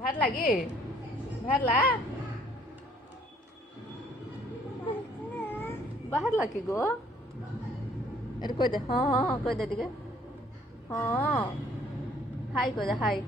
ବାହାରିଲା କି? ବାହାରିଲା? ବାହାରିଲା କି ଗୋ? ଏଠି କହିଦେ ହଁ ହଁ ହଁ କହିଦେ ଟିକେ। ହଁ ହାଇ କହିଦେ ହାଇ।